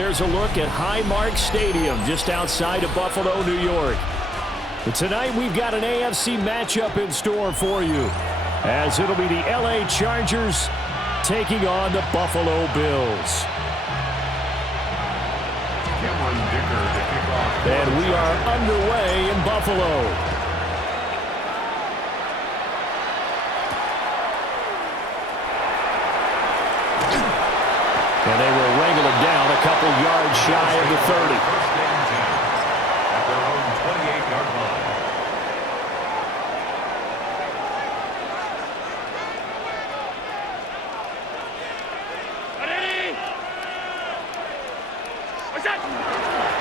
there's a look at Highmark Stadium just outside of Buffalo, New York. But tonight we've got an AFC matchup in store for you, as it'll be the LA Chargers taking on the Buffalo Bills. And we are underway in Buffalo. And they will wrangle it down a couple yards shy of the 30. At their own 28-yard line.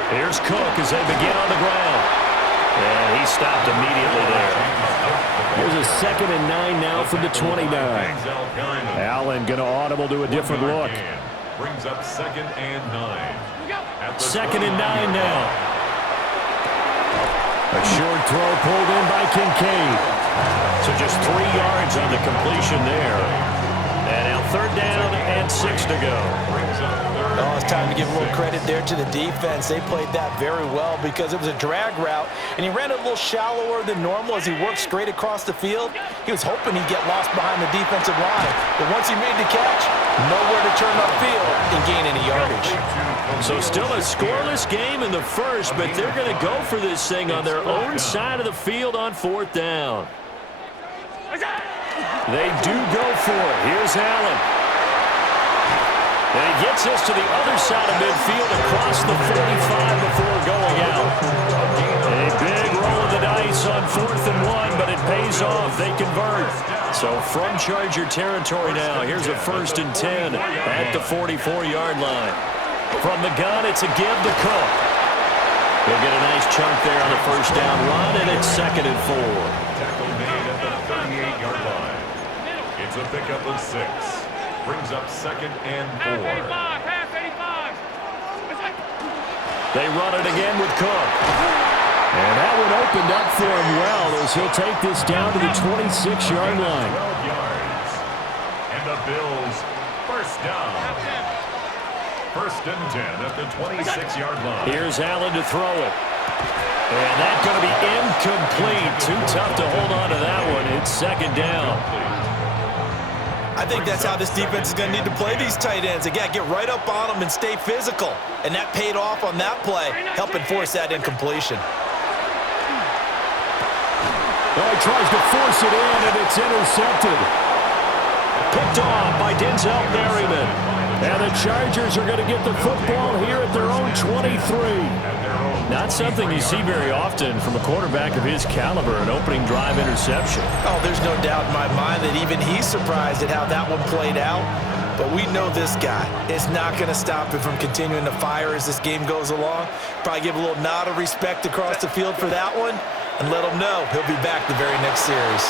Here's Cook as they begin on the ground. And he stopped immediately there. Here's a 2nd and 9 now from the 29. Allen going to audible to a different look. Brings up 2nd and 9. 2nd and 9 now. A short throw pulled in by Kincaid. So just 3 yards on the completion there. And now 3rd down and 6 to go. Oh, it's time to give a little credit there to the defense. They played that very well because it was a drag route, and he ran a little shallower than normal as he worked straight across the field. He was hoping he'd get lost behind the defensive line, but once he made the catch, nowhere to turn upfield and gain any yardage. So still a scoreless game in the first, but they're going to go for this thing on their own side of the field on 4th down. They do go for it. Here's Allen. And he gets us to the other side of midfield across the 45 before going out. A big roll of the dice on 4th and 1, but it pays off. They convert. So from Charger territory now, here's a 1st and 10 at the 44-yard line. From the gun, it's a give to Cook. He'll get a nice chunk there on the 1st down run, and it's 2nd and 4. Tackle made at the 38-yard line. It's a pickup of 6. Brings up 2nd and 4. They run it again with Cook. And that one opened up for him well as he'll take this down to the 26-yard line. 12 yards. And the Bills 1st down. 1st and 10 at the 26-yard line. Here's Allen to throw it. And that's going to be incomplete. Too tough to hold on to that one. It's 2nd down. I think that's how this defense is going to need to play these tight ends. Again, get right up on them and stay physical. And that paid off on that play, helping force that incompletion. Oh, he tries to force it in, and it's intercepted. Picked off by Denzel Merriman. And the Chargers are going to get the football here at their own 23. Not something you see very often from a quarterback of his caliber, an opening drive interception. Oh, there's no doubt in my mind that even he's surprised at how that one played out. But we know this guy is not going to stop him from continuing to fire as this game goes along. Probably give a little nod of respect across the field for that one and let him know he'll be back the very next series.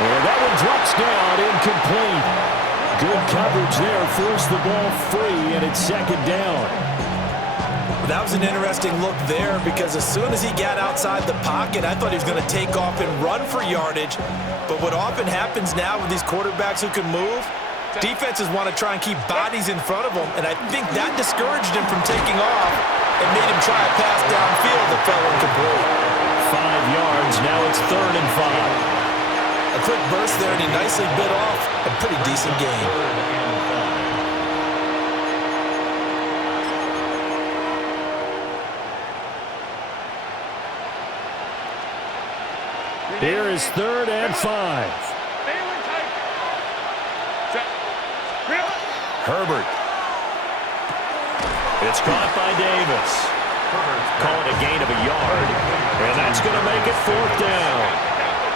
And that one drops down, incomplete. Good coverage there, forced the ball free, and it's 2nd down. That was an interesting look there because as soon as he got outside the pocket, I thought he was going to take off and run for yardage. But what often happens now with these quarterbacks who can move, defenses want to try and keep bodies in front of them, and I think that discouraged him from taking off and made him try a pass downfield that fell incomplete. 5 yards, now it's 3rd and 5. A quick burst there, and he nicely bit off a pretty decent game. Here is 3rd and 5. Herbert. It's caught by Davis. Call it a gain of a yard. And that's going to make it 4th down.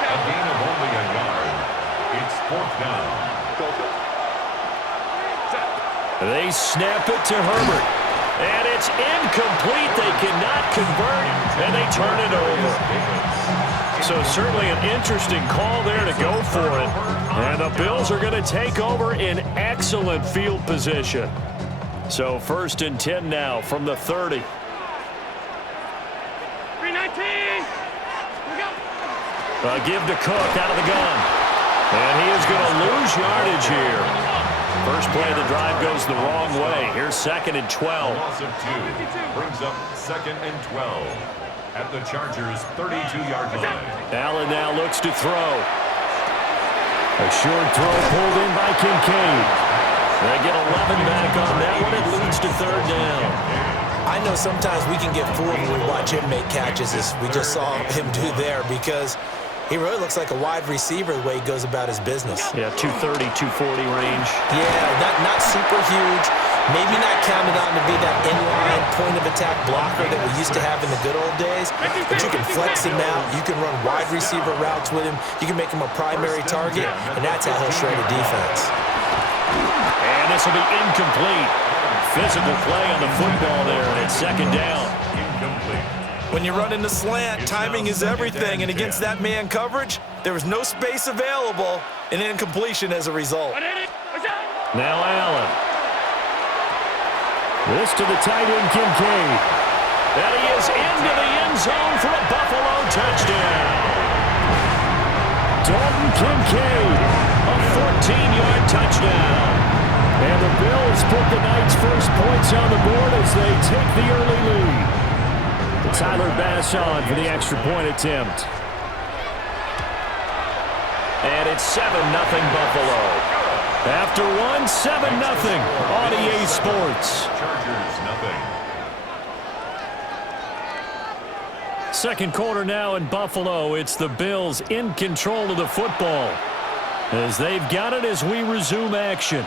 A gain of only a yard. It's 4th down. They snap it to Herbert. And it's incomplete. They cannot convert, and they turn it over. So certainly an interesting call there to go for it. And the Bills are going to take over in excellent field position. So 1st and 10 now from the 30. 319. A give to Cook out of the gun. And he is going to lose yardage here. First play of the drive goes the wrong way. Here's 2nd and 12. Loss of 2 brings up 2nd and 12 at the Chargers' 32-yard line. Allen now looks to throw. A short throw pulled in by Kincaid. They get 11 back on that one. It leads to 3rd down. I know sometimes we can get fooled when we watch him make catches, as we just saw him do there, because he really looks like a wide receiver the way he goes about his business. Yeah, 230, 240 range. Yeah, not super huge. Maybe not counted on to be that inline point-of-attack blocker that we used to have in the good old days. But you can flex him out. You can run wide receiver routes with him. You can make him a primary target, and that's how he'll shred a defense. And this will be incomplete. Physical play on the football there, and it's 2nd down. Incomplete. When you run in the slant, timing is everything, and against that man coverage, there was no space available, and incompletion as a result. Now Allen. This to the tight end, Kincaid. And he is into the end zone for a Buffalo touchdown. Dalton Kincaid, a 14-yard touchdown. And the Bills put the night's first points on the board as they take the early lead. Tyler Bass on for the extra point attempt. And it's 7-0 Buffalo. After one, 7-0 on EA Sports. Chargers, nothing. Second quarter now in Buffalo. It's the Bills in control of the football as they've got it as we resume action.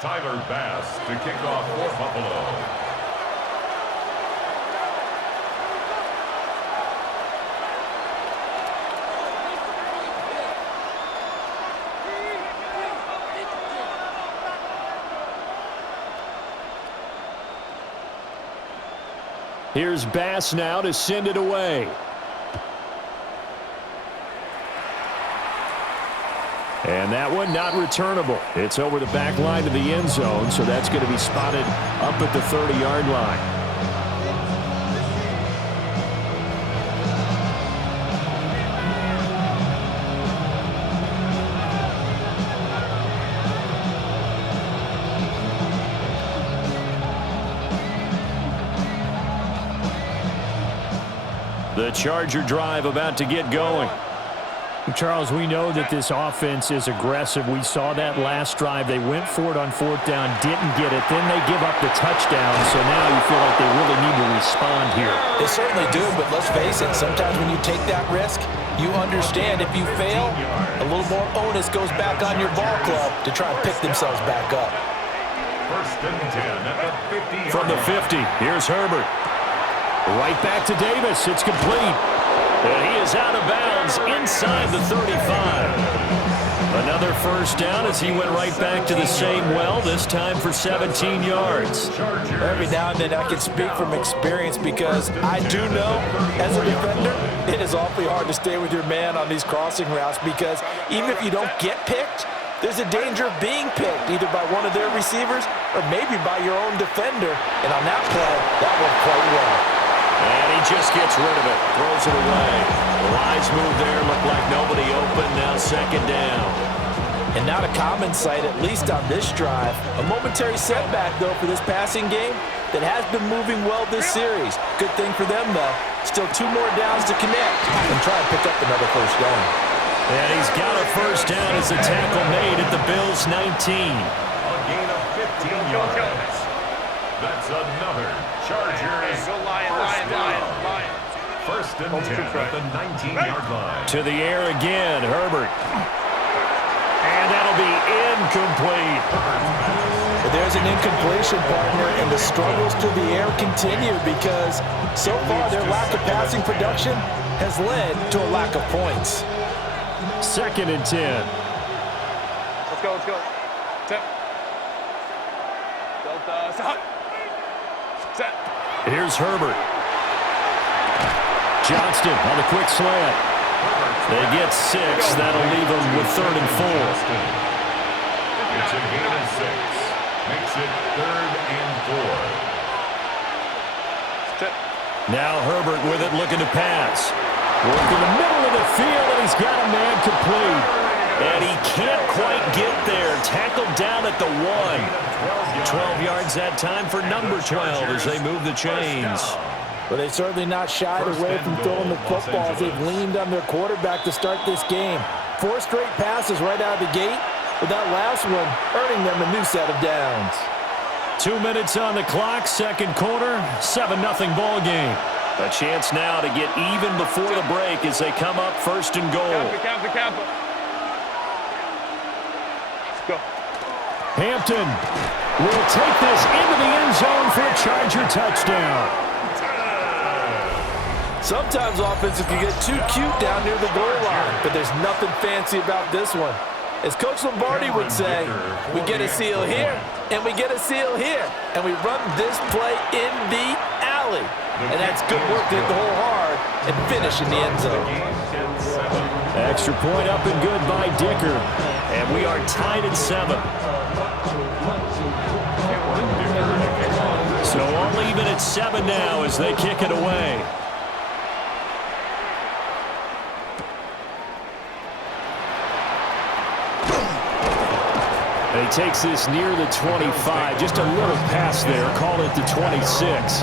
Tyler Bass to kick off for Buffalo. Here's Bass now to send it away. And that one not returnable. It's over the back line to the end zone, so that's going to be spotted up at the 30-yard line. The Charger drive about to get going. Charles, we know that this offense is aggressive. We saw that last drive. They went for it on 4th down, didn't get it. Then they give up the touchdown, so now you feel like they really need to respond here. They certainly do, but let's face it, sometimes when you take that risk, you understand if you fail, a little more onus goes back on your ball club to try and pick themselves back up. 1st and 10 at the 50. From the 50, here's Herbert. Right back to Davis. It's complete. And he is out of bounds inside the 35. Another first down as he went right back to the same well, this time for 17 yards. Every now and then I can speak from experience because I do know, as a defender, it is awfully hard to stay with your man on these crossing routes because even if you don't get picked, there's a danger of being picked either by one of their receivers or maybe by your own defender. And on that play, that worked quite well. And he just gets rid of it, throws it away. The wise move there, looked like nobody open, now 2nd down. And not a common sight, at least on this drive. A momentary setback, though, for this passing game that has been moving well this series. Good thing for them, though. Still 2 more downs to connect and try and pick up another first down. And he's got a first down as the tackle made at the Bills' 19. A gain of 15 yards. That's another Chargers first down. 1st and 10 at the 19-yard line. To the air again, Herbert. And that'll be incomplete. But there's an incompletion, partner, and the struggles to the air continue because so far their lack of passing production has led to a lack of points. 2nd and 10. Let's go, let's go. Set. Delta, set. Here's Herbert. Johnston on the quick slant. They get 6. That'll leave them with 3rd and 4. It's a gain of 6. Makes it 3rd and 4. Now Herbert with it, looking to pass. Working the middle of the field, and he's got a man complete. And he can't quite get there. Tackled down at the 1. 12 yards that time for number 12 as they move the chains. But they've certainly not shied away from throwing the football as they've leaned on their quarterback to start this game. 4 straight passes right out of the gate, with that last one earning them a new set of downs. 2 minutes on the clock, second quarter, 7-0 ball game. A chance now to get even before the break as they come up 1st and goal. Let's go. Hampton will take this into the end zone for a Charger touchdown. Sometimes offenses can get too cute down near the goal line, but there's nothing fancy about this one. As Coach Lombardi would say, we get a seal here, and we get a seal here, and we run this play in the alley. And that's good work to hit the hole hard and finish in the end zone. Extra point up and good by Dicker. And we are tied at 7. So all even at 7 now as they kick it away. And he takes this near the 25. Just a little pass there. Call it the 26.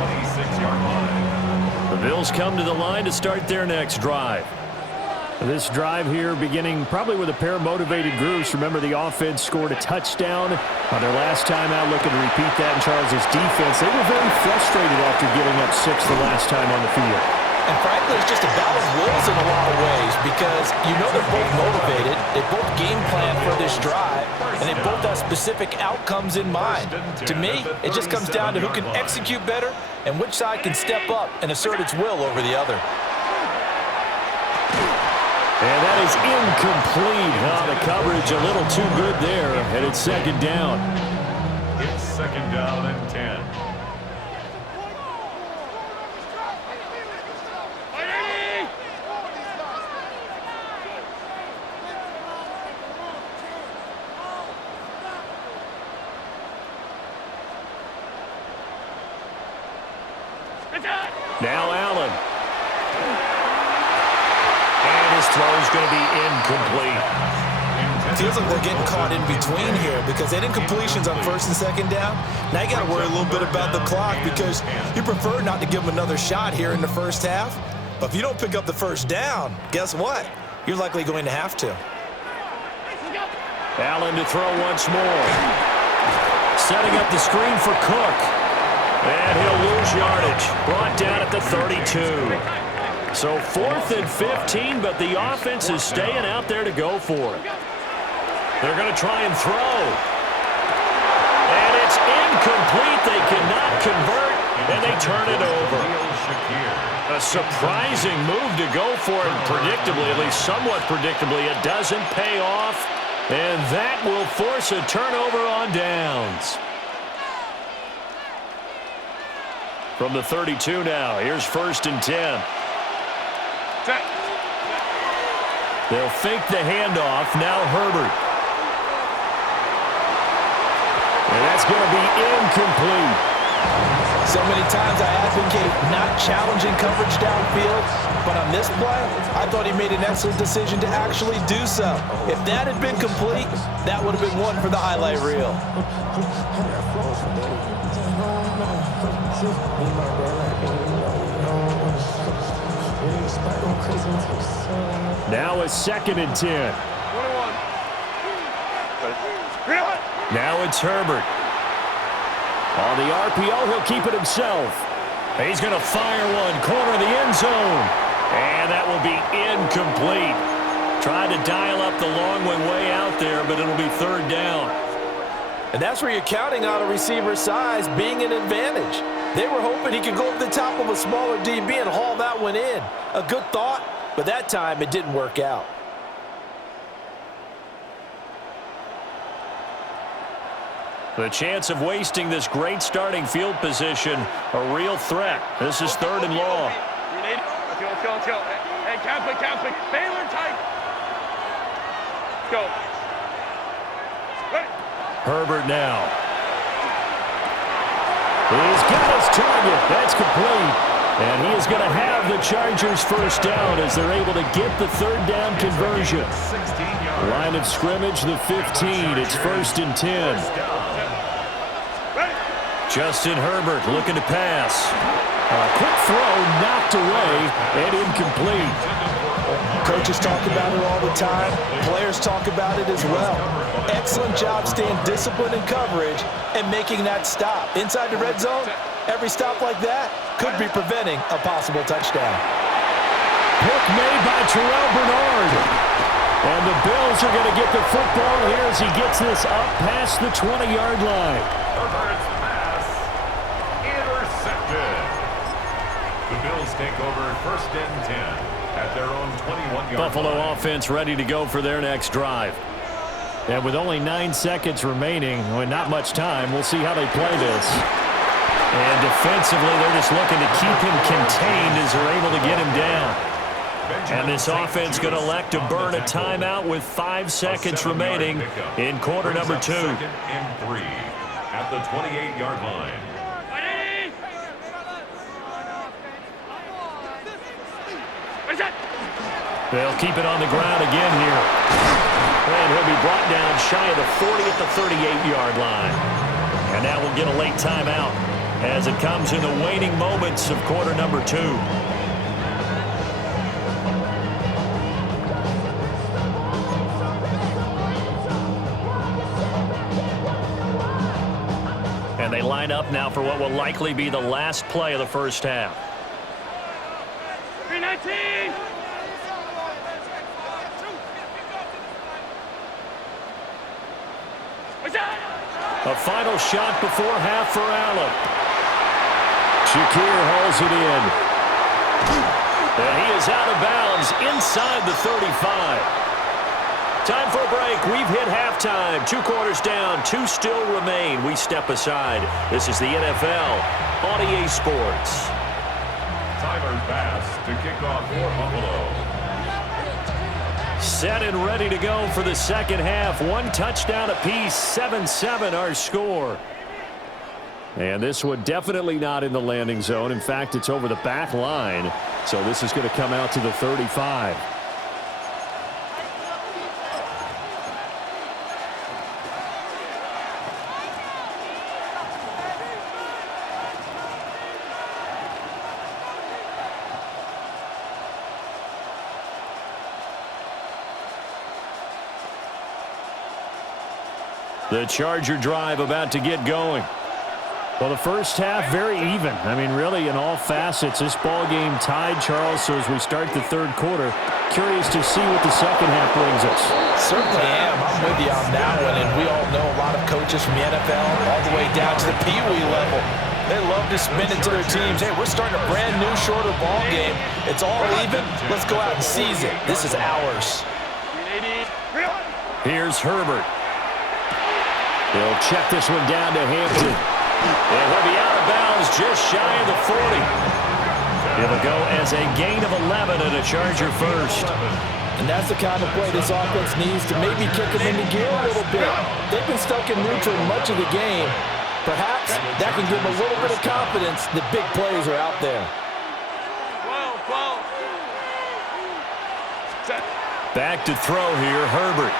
The Bills come to the line to start their next drive. This drive here beginning probably with a pair of motivated groups. Remember, the offense scored a touchdown on their last time out, looking to repeat that in Charles' defense. They were very frustrated after giving up 6 the last time on the field. And frankly, it's just a battle of wills in a lot of ways because you know they're both motivated, they both game plan for this drive, and they both have specific outcomes in mind. To me, it just comes down to who can execute better and which side can step up and assert its will over the other. And that is incomplete. The coverage a little too good there, and it's 2nd down. It's 2nd down and 10. Now Allen. And his throw is going to be incomplete. Feels like they're getting caught in between here because they didn't completions on 1st and 2nd down. Now you got to worry a little bit about the clock because you prefer not to give them another shot here in the first half. But if you don't pick up the 1st down, guess what? You're likely going to have to. Allen to throw once more. Setting up the screen for Cook. And he'll lose yardage. Brought down at the 32. So 4th and 15, but the offense is staying out there to go for it. They're going to try and throw. And it's incomplete. They cannot convert, and they turn it over. A surprising move to go for it, predictably, at least somewhat predictably. It doesn't pay off, and that will force a turnover on downs. From the 32 now, here's 1st and 10. They'll fake the handoff. Now Herbert. And that's going to be incomplete. So many times I advocate not challenging coverage downfield, but on this play, I thought he made an excellent decision to actually do so. If that had been complete, that would have been one for the highlight reel. Now a 2nd and 10. 21. Now it's Herbert. On the RPO, he'll keep it himself. He's going to fire one, corner of the end zone. And that will be incomplete. Tried to dial up the long way out there, but it'll be 3rd down. And that's where you're counting on a receiver's size being an advantage. They were hoping he could go over the top of a smaller DB and haul that one in. A good thought, but that time it didn't work out. The chance of wasting this great starting field position, a real threat. This is 3rd and long. Let's go. Hey, Camping. Baylor tight. Let's go. Ready. Herbert now. He's got his target. That's complete. And he is going to have the Chargers first down as they're able to get the third down conversion. Line of scrimmage, the 15. It's 1st and 10. Justin Herbert looking to pass. A quick throw knocked away and incomplete. Coaches talk about it all the time. Players talk about it as well. Excellent job staying disciplined in coverage and making that stop. Inside the red zone, every stop like that could be preventing a possible touchdown. Pick made by Terrell Bernard. And the Bills are going to get the football here as he gets this up past the 20-yard line. Herbert's pass intercepted. The Bills take over 1st and 10. At their own 21-yard Buffalo line. offense ready to go for their next drive. And with only 9 seconds remaining, with not much time, we'll see how they play this. And defensively, they're just looking to keep him contained as they're able to get him down. And this offense going to elect to burn a timeout with 5 seconds remaining in quarter number 2. 2nd and 3 at the 28-yard line. They'll keep it on the ground again here. And he'll be brought down shy of the 40 at the 38-yard line. And now we'll get a late timeout as it comes in the waning moments of quarter number 2. And they line up now for what will likely be the last play of the first half. 319. A final shot before half for Allen. Shakir hauls it in. And he is out of bounds inside the 35. Time for a break. We've hit halftime. 2 quarters down. 2 still remain. We step aside. This is the NFL on EA Sports. Tyler Bass to kick off for Buffalo. Set and ready to go for the second half. 1 touchdown apiece. 7-7 our score. And this one definitely not in the landing zone. In fact, it's over the back line. So this is going to come out to the 35. The Charger drive about to get going. Well, the first half, very even. I mean, really, in all facets, this ball game tied, Charles. So as we start the third quarter, curious to see what the second half brings us. Certainly am. I'm with you on that one. And we all know a lot of coaches from the NFL all the way down to the Pee Wee level. They love to spin it to their teams. Hey, we're starting a brand new, shorter ball game. It's all even. Let's go out and seize it. This is ours. Here's Herbert. He'll check this one down to Hampton. And he'll be out of bounds just shy of the 40. It'll go as a gain of 11 and a Charger first. And that's the kind of play this offense needs to maybe kick them into gear a little bit. They've been stuck in neutral much of the game. Perhaps that can give them a little bit of confidence that big plays are out there. 12. Back to throw here, Herbert.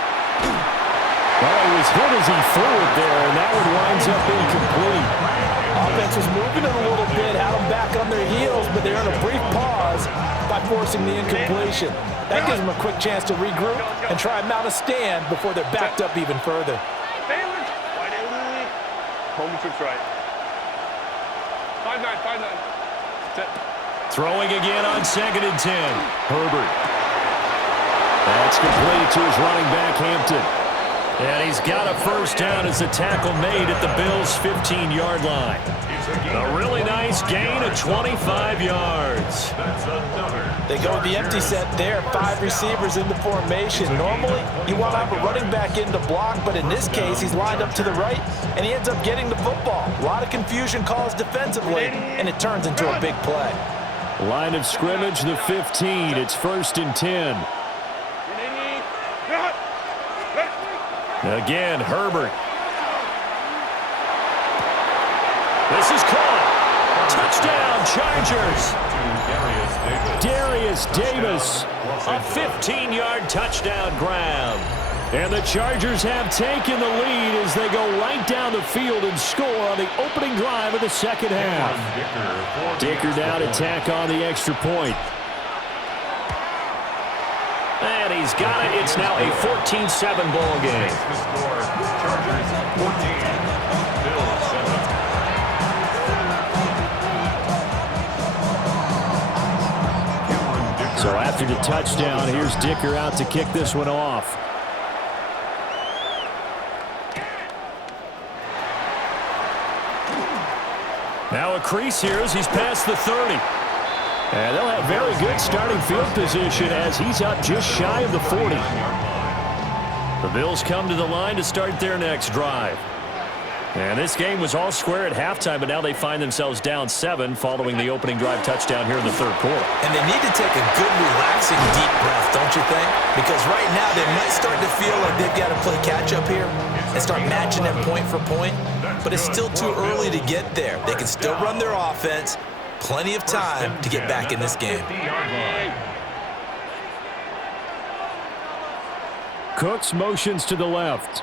Well, he was hit as he threw it there, and that one winds up incomplete. Offense was moving it a little bit, had them back on their heels, but they're in a brief pause by forcing the incompletion. That gives them a quick chance to regroup and try and mount a stand before they're backed up even further. Home trips right. 5-9. Throwing again on 2nd and 10. Herbert. That's complete to his running back, Hampton. And he's got a first down as the tackle made at the Bills' 15-yard line. A really nice gain of 25 yards. They go with the empty set there, 5 receivers in the formation. Normally, you want to have a running back in to block, but in this case, he's lined up to the right, and he ends up getting the football. A lot of confusion caused defensively, and it turns into a big play. Line of scrimmage, the 15. It's 1st and 10. Again, Herbert. This is caught. Touchdown, Chargers. Darius Davis. A 15-yard touchdown grab. And the Chargers have taken the lead as they go right down the field and score on the opening drive of the second half. Dicker down to tack on the extra point. And he's got it. It's now a 14-7 ball game. Chargers 14, Bills 7. So after the touchdown, here's Dicker out to kick this one off. Now a crease here as he's past the 30. And they'll have very good starting field position as he's up just shy of the 40. The Bills come to the line to start their next drive. And this game was all square at halftime, but now they find themselves down 7 following the opening drive touchdown here in the third quarter. And they need to take a good, relaxing, deep breath, don't you think? Because right now they might start to feel like they've got to play catch-up here and start matching them point for point. But it's still too early to get there. They can still run their offense. Plenty of time to get back in this game. Cooks motions to the left.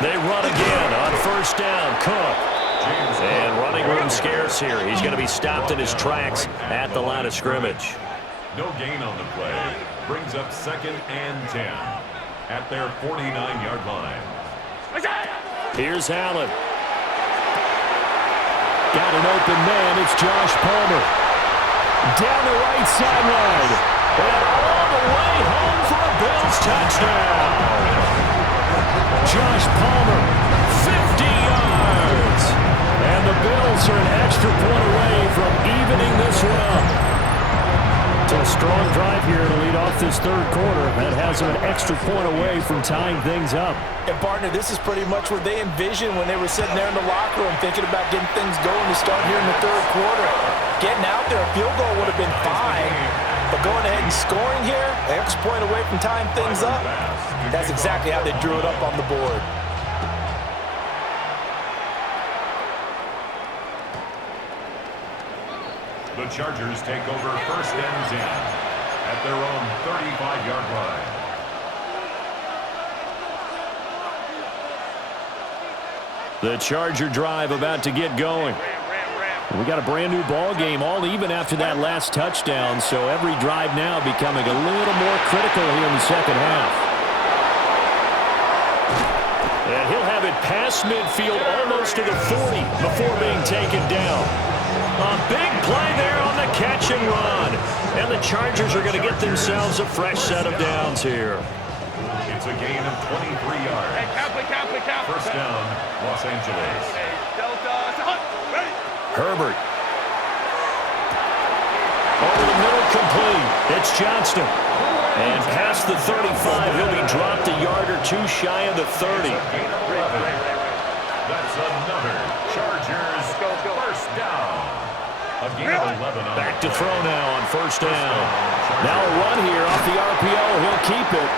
They run again on 1st down. Cook. And running room scarce here. He's going to be stopped in his tracks at the line of scrimmage. No gain on the play. Brings up 2nd and 10 at their 49-yard line. Here's Allen. Got an open man. It's Josh Palmer. Down the right sideline. And all the way home for a Bills touchdown. Josh Palmer, 50 yards. And the Bills are an extra point away from evening this one up. So a strong drive here to lead off this third quarter. That has them an extra point away from tying things up. And, partner, this is pretty much what they envisioned when they were sitting there in the locker room thinking about getting things going to start here in the third quarter. Getting out there, a field goal would have been fine. But going ahead and scoring here, an extra point away from tying things up, that's exactly how they drew it up on the board. The Chargers take over 1st and 10 at their own 35-yard line. The Charger drive about to get going. We got a brand new ball game, all even after that last touchdown, so every drive now becoming a little more critical here in the second half. And he'll have it past midfield almost to the 40 before being taken down. A big play there on the catch and run. And the Chargers are going to get themselves a fresh set of downs here. It's a gain of 23 yards. Count. 1st down, Los Angeles. Herbert. Over the middle, complete. It's Johnston. And past the 35, he'll be dropped a yard or two shy of the 30. Gain of 11. That's another Chargers 1st down. A gain of 11 on Back to throw now on 1st down. Now a run here off the RPO. He'll keep it.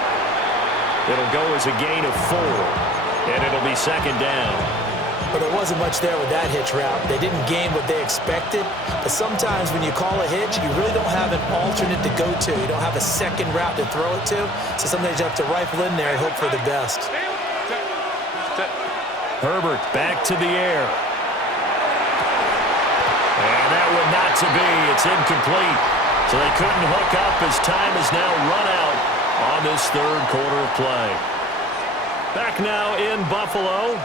It'll go as a gain of 4. And it'll be 2nd down. But there wasn't much there with that hitch route. They didn't gain what they expected. But sometimes when you call a hitch, you really don't have an alternate to go to. You don't have a second route to throw it to. So sometimes you have to rifle in there and hope for the best. Herbert back to the air. And that one not to be. It's incomplete. So they couldn't hook up as time is now run out on this third quarter of play. Back now in Buffalo.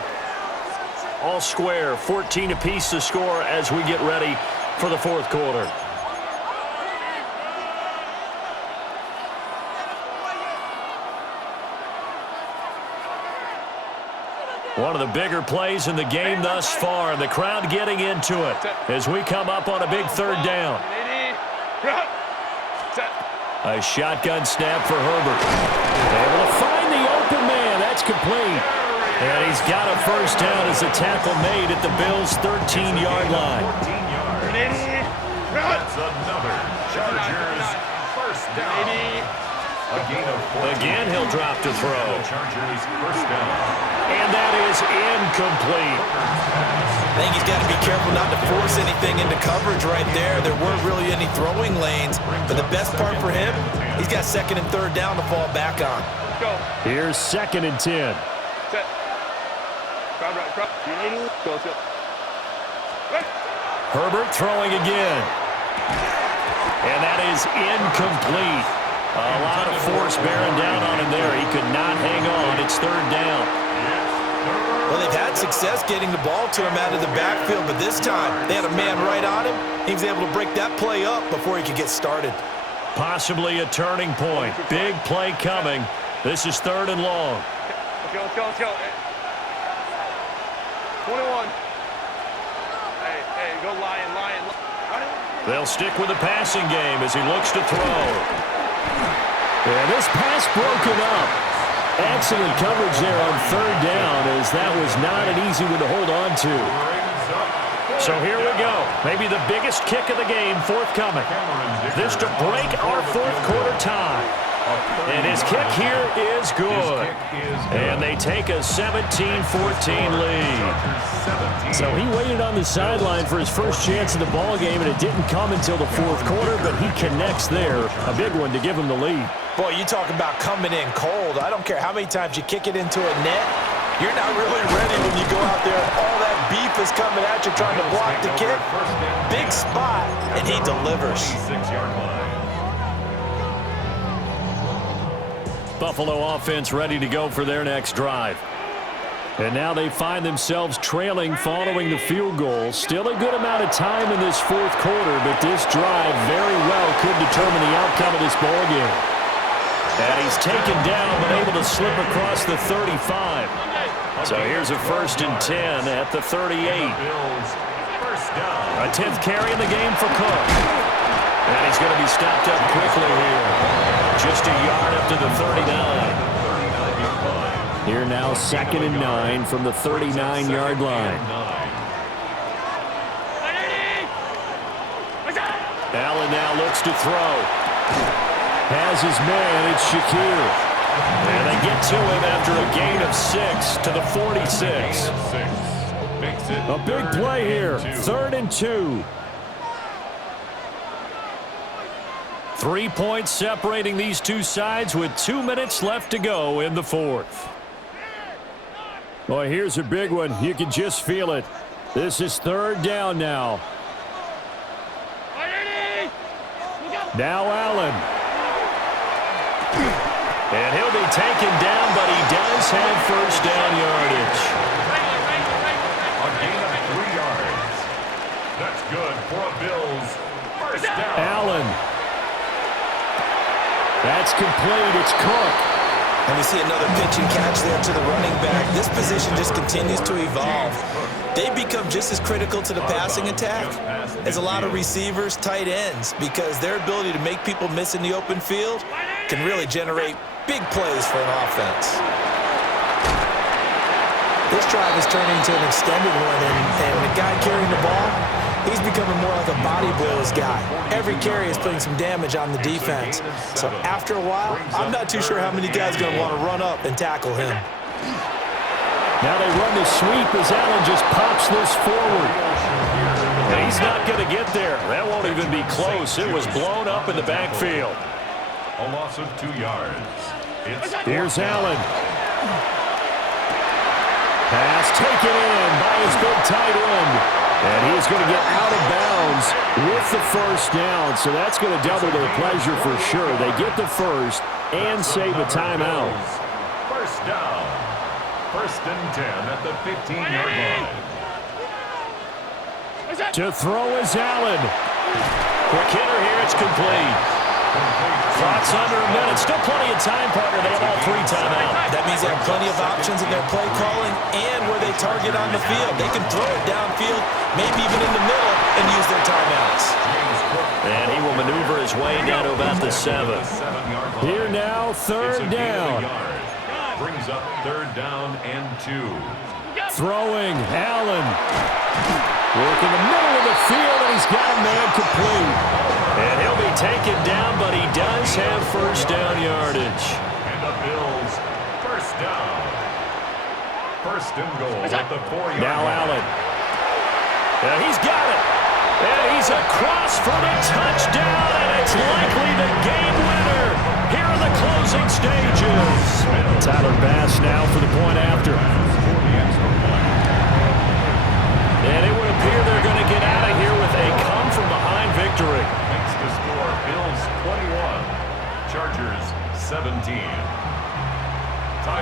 All square, 14 apiece to score as we get ready for the fourth quarter. One of the bigger plays in the game thus far, and the crowd getting into it as we come up on a big 3rd down. A shotgun snap for Herbert. Able to find the open man. That's complete. And he's got a 1st down as a tackle made at the Bills' 13-yard line. 14 yards. That's another Chargers first down. A gain of 14. Again, he'll drop to throw. Chargers first down. And that is incomplete. I think he's got to be careful not to force anything into coverage right there. There weren't really any throwing lanes. But the best part for him, he's got second and third down to fall back on. Here's 2nd and 10. Set. Crowd right. Crowd. Go. Herbert throwing again. And that is incomplete. A lot of force bearing down on him there. He could not hang on. It's 3rd down. Well, they've had success getting the ball to him out of the backfield, but this time they had a man right on him. He was able to break that play up before he could get started. Possibly a turning point. Big play coming. This is 3rd and long. Let's go. 21. Hey, go Lion. They'll stick with the passing game as he looks to throw. Yeah, this pass broken up. Excellent coverage there on 3rd down, as that was not an easy one to hold on to. So here we go. Maybe the biggest kick of the game forthcoming. This to break our 4th quarter tie. And his kick here is good. And they take a 17-14 lead. So he waited on the sideline for his first chance in the ball game, and it didn't come until the 4th quarter, but he connects there. A big one to give him the lead. Boy, you talk about coming in cold. I don't care how many times you kick it into a net. You're not really ready when you go out there. All that beef is coming at you trying to block the kick. Big spot, and he delivers. 6-yard line. Buffalo offense ready to go for their next drive. And now they find themselves trailing following the field goal. Still a good amount of time in this 4th quarter, but this drive very well could determine the outcome of this ball game. And he's taken down, but able to slip across the 35. So here's a 1st and 10 at the 38. A 10th carry in the game for Cook. And he's going to be stopped up quickly here. Just a yard up to the 39. Here now 2nd and 9 from the 39-yard line. Allen now looks to throw. Has his man, it's Shakir. And they get to him after a gain of 6 to the 46. A big play here, 3rd and 2. 3 points separating these two sides with 2 minutes left to go in the 4th. Boy, here's a big one. You can just feel it. This is 3rd down now. Now Allen. And he'll be taken down, but he does have 1st down yardage. A gain of 3 yards. That's good for a Bills 1st down. Allen. That's complete. It's Cook. And we see another pitch and catch there to the running back. This position just continues to evolve. They become just as critical to the passing attack as a lot of receivers, tight ends, because their ability to make people miss in the open field can really generate big plays for an offense. This drive is turning into an extended one, and the guy carrying the ball, he's becoming more like a body blows guy. Every carry is putting some damage on the defense. So after a while, I'm not too sure how many guys are going to want to run up and tackle him. Now they run the sweep as Allen just pops this forward. And he's not going to get there. That won't even be close. It was blown up in the backfield. A loss of 2 yards. Here's Allen. Pass taken in by his big tight end. And he's going to get out of bounds with the 1st down. So that's going to double their pleasure for sure. They get the 1st and save a timeout. 1st down. 1st and 10 at the 15-yard line. To throw is Allen. Quick hitter here. It's complete. Clock's under a minute. Still plenty of time, partner. They have all 3 timeouts. That means they have plenty of options in their play calling and where they target on the field. They can throw it downfield, maybe even in the middle, and use their timeouts. And he will maneuver his way down to about the 7. Here now, 3rd down. Brings up 3rd down and 2. Throwing, Allen. Working the middle of the field, and he's got a man complete. And he'll be taken down, but he does have first down yardage. And the Bills, first down. First and goal at the 4-yard line. Now Allen. And he's got it. And he's across for the touchdown, and it's likely the game winner here in the closing stages. Tyler Bass now for the point after. And it would appear they're going to get out of here with a come-from-behind victory. Makes the score Bills 21, Chargers 17.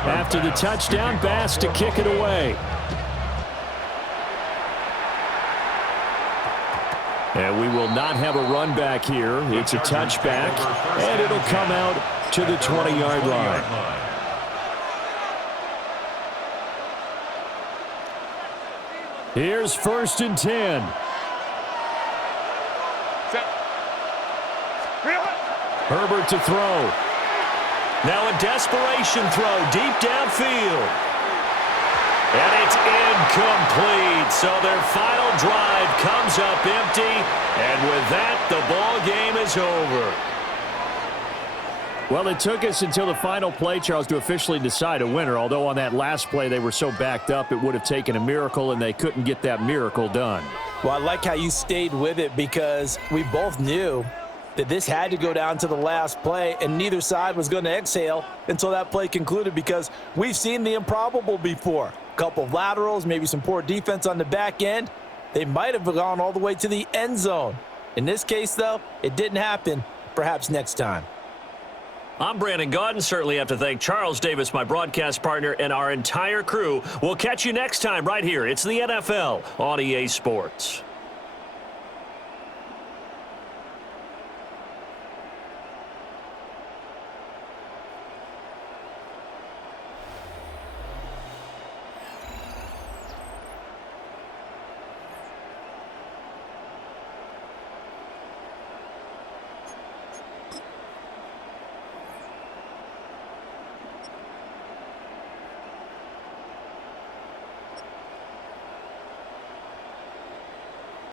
After the touchdown, Bass to kick it away. And we will not have a run back here. It's a touchback, and it'll come out to the 20-yard line. Here's first and 10. Herbert to throw. Now a desperation throw deep downfield. And it's incomplete. So their final drive comes up empty. And with that, the ball game is over. Well, it took us until the final play, Charles, to officially decide a winner. Although on that last play they were so backed up, it would have taken a miracle, and they couldn't get that miracle done. Well, I like how you stayed with it because we both knew that this had to go down to the last play, and neither side was going to exhale until that play concluded because we've seen the improbable before. A couple of laterals, maybe some poor defense on the back end. They might have gone all the way to the end zone. In this case, though, it didn't happen. Perhaps next time. I'm Brandon Gaudin. Certainly have to thank Charles Davis, my broadcast partner, and our entire crew. We'll catch you next time right here. It's the NFL on EA Sports.